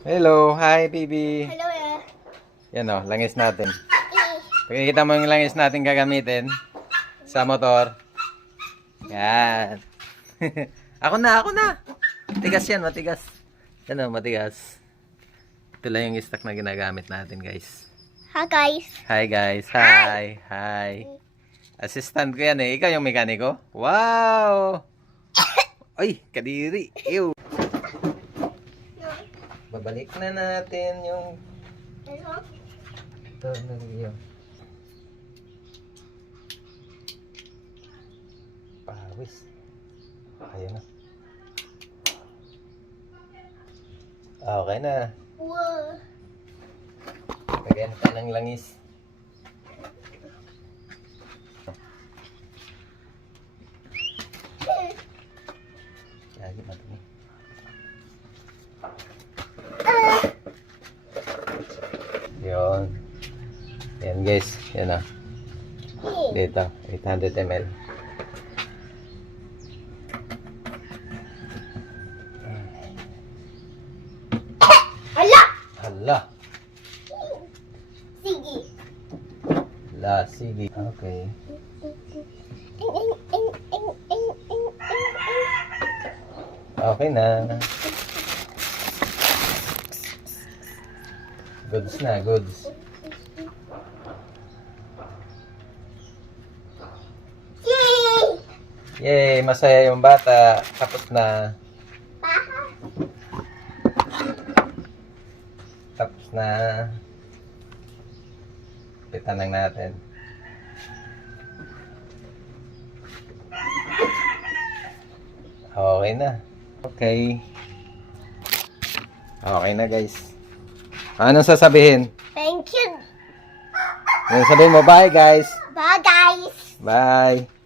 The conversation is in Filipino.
Hello, hi baby. Hello Yan o, langis natin. Pakikita mo yung langis natin gagamitin sa motor. Yan. Ako na. Matigas yan, matigas. Yan o, matigas. Ito lang yung stock na ginagamit natin, guys. Hi guys. Hi guys, hi. Assistant ko yan eh. Ikaw yung mekaniko? Wow! Ay, kadiri. Ew. Babalik na natin yung tornilyo. Pawis. Ayan na. Okay na. Wow. Lagyan ka ng langis. Lagi matumi. Yun. Yan guys. Yan na. Dito. 800 ml. Hala! Hala. Sige. Hala. Sige. Okay. Okay na. Goods na, goods. Yay! Yay! Masaya yung bata. Tapos na. Tapos na. Pitan lang natin. Okay na. Okay. Okay na guys. Anong sasabihin? Thank you. Anong sabihin mo? Bye guys. Bye guys. Bye.